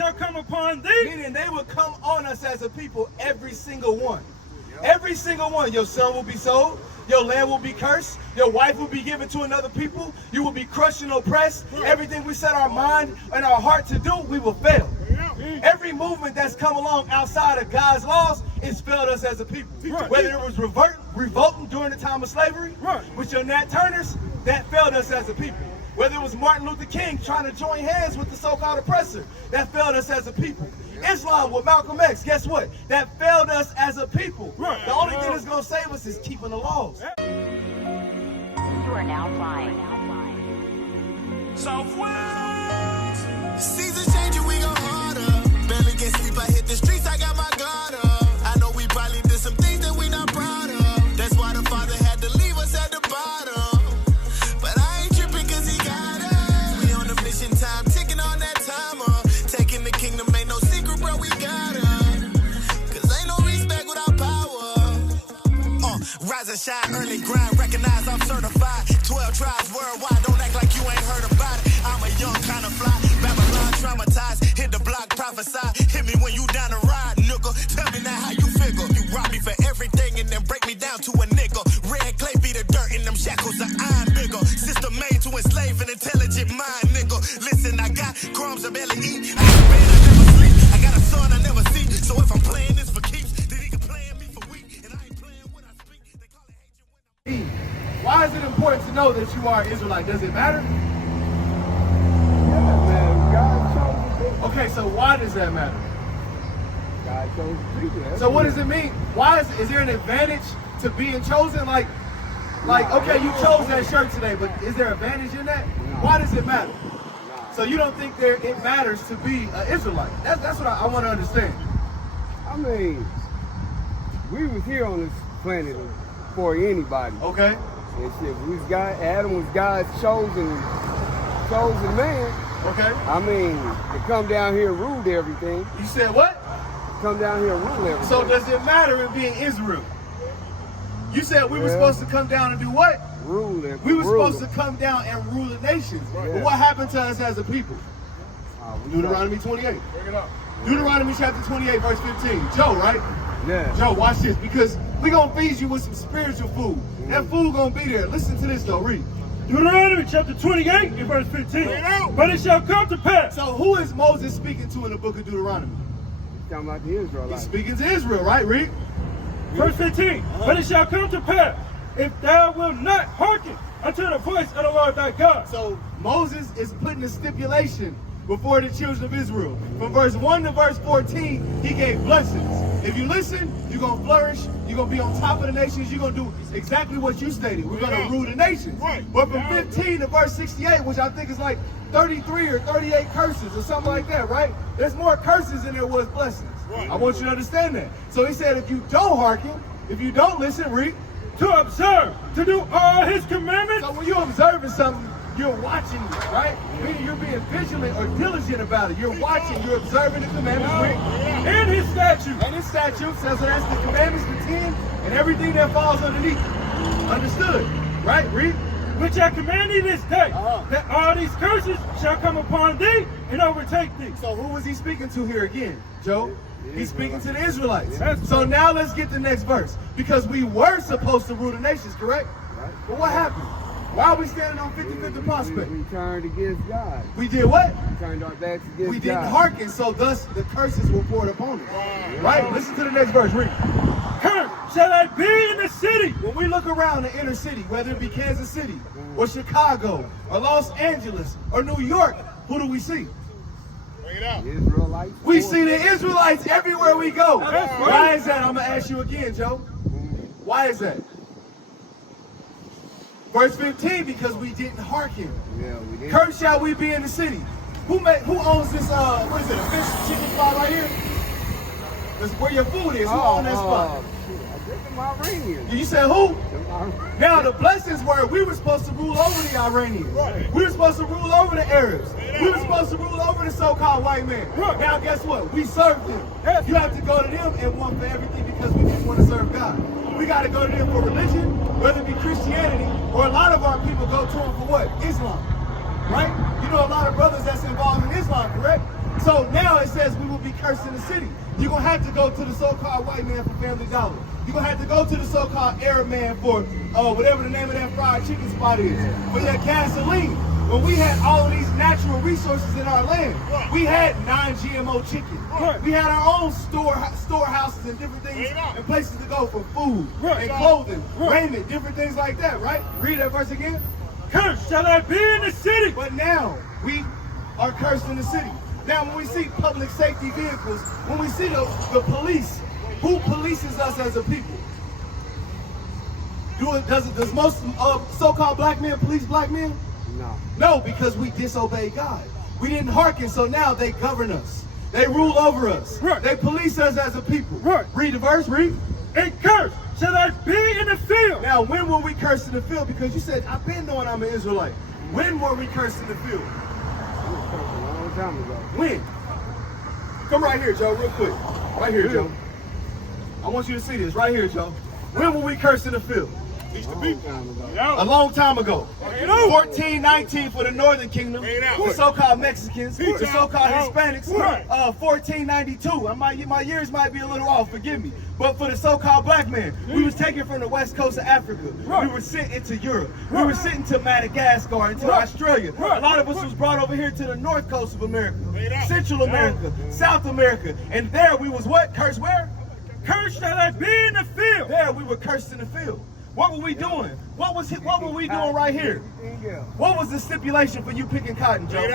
shall come upon thee. Meaning they will come on us as a people, every single one. Every single one. Your son will be sold. Your land will be cursed. Your wife will be given to another people. You will be crushed and oppressed. Everything we set our mind and our heart to do, we will fail. Every movement that's come along outside of God's laws, it's failed us as a people. Whether it was revolting during the time of slavery, with your Nat Turners, that failed us as a people. Whether it was Martin Luther King trying to join hands with the so-called oppressor, that failed us as a people. Islam with Malcolm X, guess what? That failed us as a people. The only thing that's going to save us is keeping the laws. You are now flying. Southwest. Seasons changing, we go harder. Barely get sleep, I hit the streets, I got my guard up. I know we probably did some things that we not proud of. That's why the Father had to leave us at the bottom. But I ain't tripping cause he got us. We on a mission time, ticking on that timer. Taking the kingdom, ain't no secret, bro, we got it. Cause ain't no respect without power. Rise and shine, early grind, recognize I'm certified. 12 tribes worldwide, don't act like you ain't heard about it. I'm a young kind of fly, Babylon traumatized. Hit the block, prophesy, hit me when you down the ride, nigga. Tell me now how you figure. You rob me for everything and then break me down to a nickel. Red clay be the dirt in them shackles of iron bigger. System made to enslave an intelligent mind, nigga. Listen, I got crumbs I barely eat. I got bed I never sleep. I got a son I never see. So if I'm playing this for keeps, then he can play me for weak. And I ain't playing what I speak. They call it hatred. Why is it important to know that you are Israelite? Does it matter? Yeah, man. God chose the people. Okay, so why does that matter? God chose the people. So what does it mean? Why is there an advantage to being chosen? Like, okay, you chose that shirt today, but is there advantage in that? Why does it matter? So you don't think it matters to be an Israelite? That's what I want to understand. I mean, we was here on this planet for anybody. Okay. And shit, Adam was God's chosen man. Okay. I mean, to come down here and rule everything. You said what? Come down here and rule everything. So does it matter in being Israel? You said we were supposed to come down and do what? Rule everything. We were supposed to come down and rule the nations. Right. But what happened to us as a people? Deuteronomy 28. Bring it up. Deuteronomy chapter 28, verse 15. Joe, right? Yeah. Joe, watch this, because we're going to feed you with some spiritual food. That food going to be there. Listen to this, though. Read. Deuteronomy chapter 28 and verse 15. But it shall come to pass. So who is Moses speaking to in the book of Deuteronomy? He's talking about the Israelites. He's speaking to Israel, right? Read. Verse 15. But it shall come to pass, if thou wilt not hearken unto the voice of the Lord thy God. So Moses is putting a stipulation before the children of Israel. From verse 1 to verse 14, he gave blessings. If you listen, you're going to flourish. You're going to be on top of the nations. You're going to do exactly what you stated. We're going to rule the nations. But from 15 to verse 68, which I think is like 33 or 38 curses or something like that, right? There's more curses than there was blessings. I want you to understand that. So he said, if you don't hearken, if you don't listen, read. To observe, to do all his commandments. So when you're observing something, you're watching it, right? Meaning you're being vigilant or diligent about it. You're watching, you're observing the commandments, read. And his statutes. And his statutes, so that's the commandments, the 10, and everything that falls underneath. Understood, right? Read. Which I command thee this day, that all these curses shall come upon thee and overtake thee. So who was he speaking to here again, Joe? He's speaking to the Israelites. Yes. So now let's get the next verse. Because we were supposed to rule the nations, correct? Right. But what happened? Why are we standing on 55th and Prospect? We turned against God. We did what? We turned our backs against God. We didn't hearken, so thus the curses were poured upon us. Right? Listen to the next verse. Read. Cursed shall I be in the city. When we look around the inner city, whether it be Kansas City or Chicago or Los Angeles or New York, who do we see? Israelites. We see the Israelites everywhere we go. Why is that? I'm going to ask you again, Joe. Why is that? Verse 15, because we didn't hearken. Yeah, we did. Cursed shall we be in the city. Who owns this, what is it, a fish chicken spot right here? That's where your food is. Who owns that spot? I think them Iranians. You said who? Them Iranians. Now the blessings were we were supposed to rule over the Iranians. We were supposed to rule over the Arabs. We were supposed to rule over the so-called white man. Now guess what? We served them. You have to go to them and want for everything because we didn't want to serve God. We got to go to them for religion, whether it be Christianity, or a lot of our people go to them for what? Islam. Right? You know a lot of brothers that's involved in Islam, correct? So now it says we will be cursed in the city. You're going to have to go to the so-called white man for Family Dollar. You're going to have to go to the so-called Arab man for whatever the name of that fried chicken spot is, for your gasoline. When we had all of these natural resources in our land, we had non-GMO chicken. We had our own storehouses and different things and places to go for food and clothing, raiment, different things like that, right? Read that verse again. Cursed shall I be in the city. But now we are cursed in the city. Now when we see public safety vehicles, when we see the police, who polices us as a people? Does most so-called black men police black men? No. No, because we disobeyed God. We didn't hearken, so now they govern us. They rule over us. Right. They police us as a people. Right. Read the verse, read. And cursed shall I be in the field. Now, when were we cursed in the field? Because you said, I've been knowing I'm an Israelite. When were we cursed in the field? A long time ago. When? Come right here, Joe, real quick. Right here, Joe. I want you to see this. Right here, Joe. When were we cursed in the field? A long time ago. 1419 for the Northern Kingdom, the so-called Mexicans, the so-called Hispanics. 1492. My years might be a little off, forgive me. But for the so-called black man, we was taken from the west coast of Africa. We were sent into Europe. We were sent into Madagascar, into Australia. A lot of us was brought over here to the north coast of America, Central America, South America. And there we was what? Cursed where? Cursed shall I be in the field. There we were cursed in the field. What were we doing? What were we doing right here? What was the stipulation for you picking cotton, Joe?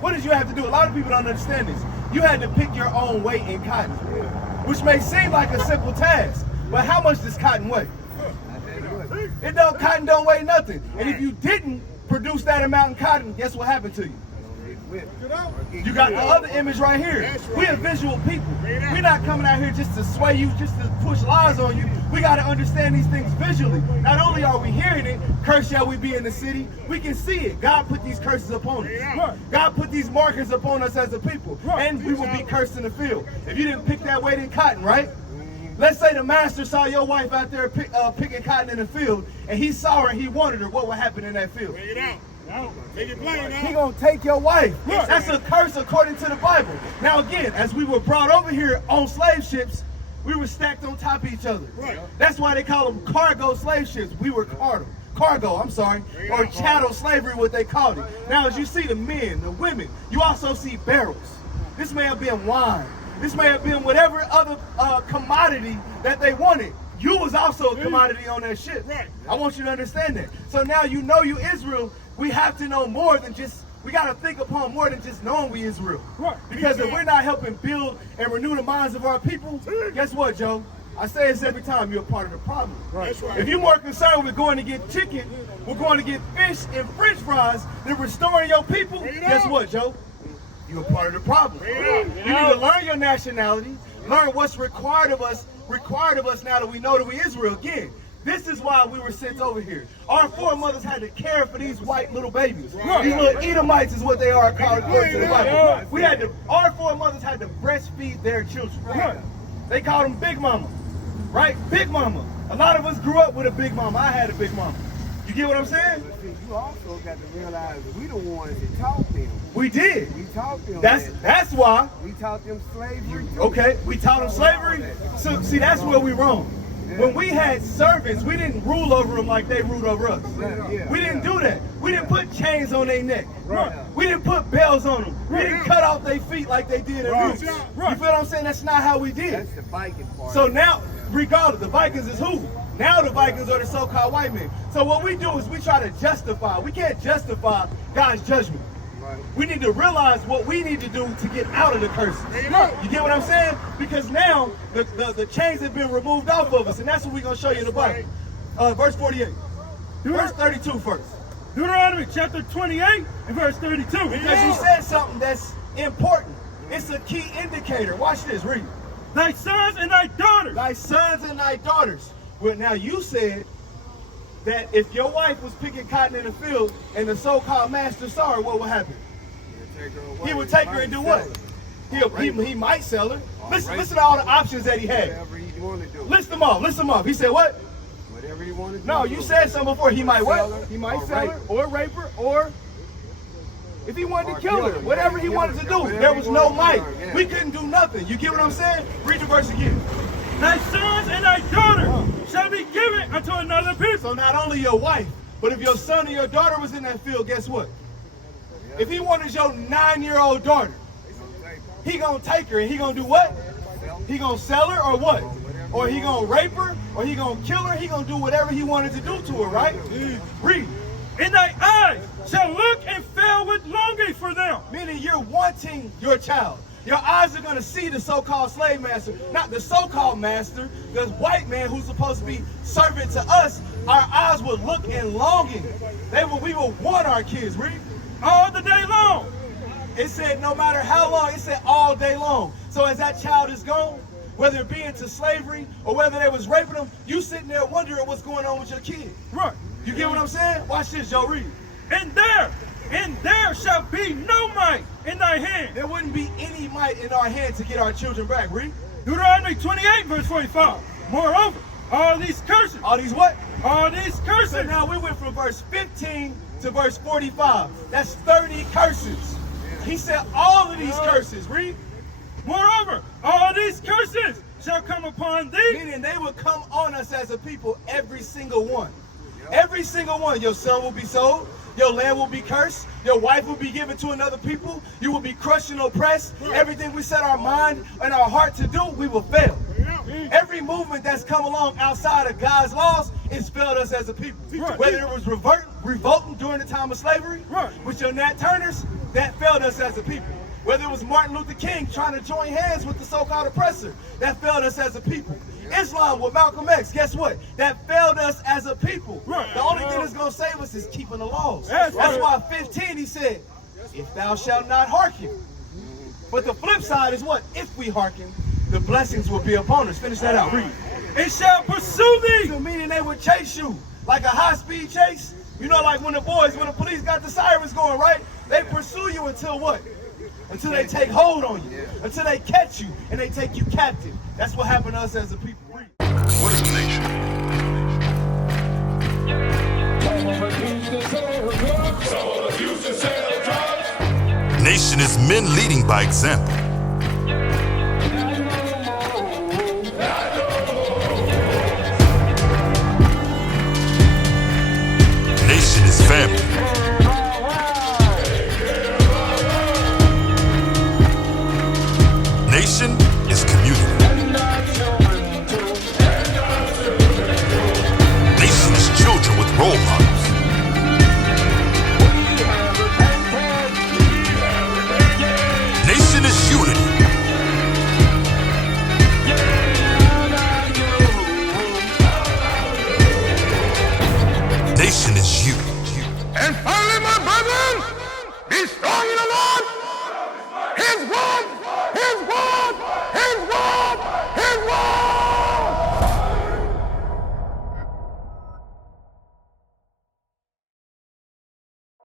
What did you have to do? A lot of people don't understand this. You had to pick your own weight in cotton, which may seem like a simple task, but how much does cotton weigh? Cotton don't weigh nothing. And if you didn't produce that amount in cotton, guess what happened to you? You got the other image right here. We're visual people. We're not coming out here just to sway you, just to push lies on you. We got to understand these things visually. Not only are we hearing it, cursed shall we be in the city, we can see it. God put these curses upon us. God put these markers upon us as a people. And we will be cursed in the field. If you didn't pick that weight in cotton, right? Let's say the master saw your wife out there picking cotton in the field, and he saw her and he wanted her. What would happen in that field? He gonna take your wife. That's a curse according to the Bible. Now again, as we were brought over here on slave ships, we were stacked on top of each other. That's why they call them cargo slave ships. We were cargo, or chattel slavery, what they called it. Now as you see the men, the women, you also see barrels. This may have been wine. This may have been whatever other commodity that they wanted. You was also a commodity on that ship. I want you to understand that. So now you know you Israel. We have to know more than just, we got to think upon more than just knowing we Israel. Because if we're not helping build and renew the minds of our people, guess what, Joe? I say this every time, you're a part of the problem. If you're more concerned with going to get chicken, we're going to get fish and french fries than restoring your people, guess what, Joe? You're a part of the problem. You need to learn your nationality, learn what's required of us now that we know that we Israel. Again, this is why we were sent over here. Our foremothers had to care for these white little babies. These little Edomites is what they are called according to the Bible. Our foremothers had to breastfeed their children. They called them Big Mama, right? Big Mama. A lot of us grew up with a Big Mama. I had a Big Mama. You get what I'm saying? You also got to realize we the ones that taught them. We did. We taught them. That's why. We taught them slavery too. Okay, we taught them slavery. So see, that's where we wrong. When we had servants, we didn't rule over them like they ruled over us. We didn't do that. We didn't put chains on their neck. We didn't put bells on them. We didn't cut off their feet like they did in Roots. You feel what I'm saying? That's not how we did. That's the Viking part. So now, regardless, the Vikings is who? Now the Vikings are the so-called white men. So what we do is we try to justify. We can't justify God's judgment. We need to realize what we need to do to get out of the curses. You get what I'm saying? Because now the chains have been removed off of us, and that's what we're going to show you in the Bible. Verse 48. Verse 32 first. Deuteronomy chapter 28 and verse 32. Because you said something that's important. It's a key indicator. Watch this. Read. Thy sons and thy daughters. Thy sons and thy daughters. Well, now you said that if your wife was picking cotton in the field and the so-called master saw her, what would happen? He would take her and do what? He might sell her. Listen to all the options that he had. Whatever he want to do. List them off. He said what? Whatever he want to do. No, you said something before. He might what? Her, He might or sell her, or rape her, or If he wanted to kill her, whatever he wanted to do, there was no might. We couldn't do nothing. You get what I'm saying? Read the verse again. Thy sons and thy daughters shall be given unto another people. So not only your wife, but if your son or your daughter was in that field, guess what? If he wanted your 9-year-old daughter, he gonna take her and he gonna do what? He gonna sell her or what? Or he gonna rape her? Or he gonna kill her? He gonna do whatever he wanted to do to her, right? Read. And thy eyes shall look and fail with longing for them. Meaning you're wanting your child. Your eyes are going to see the so-called slave master, not the so-called master, this white man who's supposed to be servant to us. Our eyes will look in longing. We will want our kids, read. All the day long. It said no matter how long, it said all day long. So as that child is gone, whether it be into slavery or whether they was raping them, you sitting there wondering what's going on with your kid. Right. You get what I'm saying? Watch this, Joe, read. And there shall be no might in thy hand. There wouldn't be any might in our hand to get our children back, read. Deuteronomy 28 verse 45. Moreover, all these curses. All these what? All these curses. So now we went from verse 15 to verse 45. That's 30 curses. He said all of these curses, read. Moreover, all these curses shall come upon thee. Meaning they will come on us as a people, every single one. Every single one. Your son will be sold. Your land will be cursed. Your wife will be given to another people. You will be crushed and oppressed. Everything we set our mind and our heart to do, we will fail. Every movement that's come along outside of God's laws, it's failed us as a people. Whether it was revolting during the time of slavery, with your Nat Turners, that failed us as a people. Whether it was Martin Luther King trying to join hands with the so-called oppressor, that failed us as a people. Islam with Malcolm X, guess what? That failed us as a people. The only thing that's going to save us is keeping the laws. That's why 15 he said, if thou shalt not hearken. But the flip side is what? If we hearken, the blessings will be upon us. Finish that out. Read. It shall pursue thee. So meaning they would chase you like a high-speed chase. You know, like when the police got the sirens going, right? They pursue you until what? Until they take hold on you. Until they catch you and they take you captive. That's what happened to us as a people. What is a nation? Nation is men leading by example. Nation is family. Nation is community. Nation is children with role models. Nation is unity. Nation is you. And finally, my brethren, be strong in the Lord. His word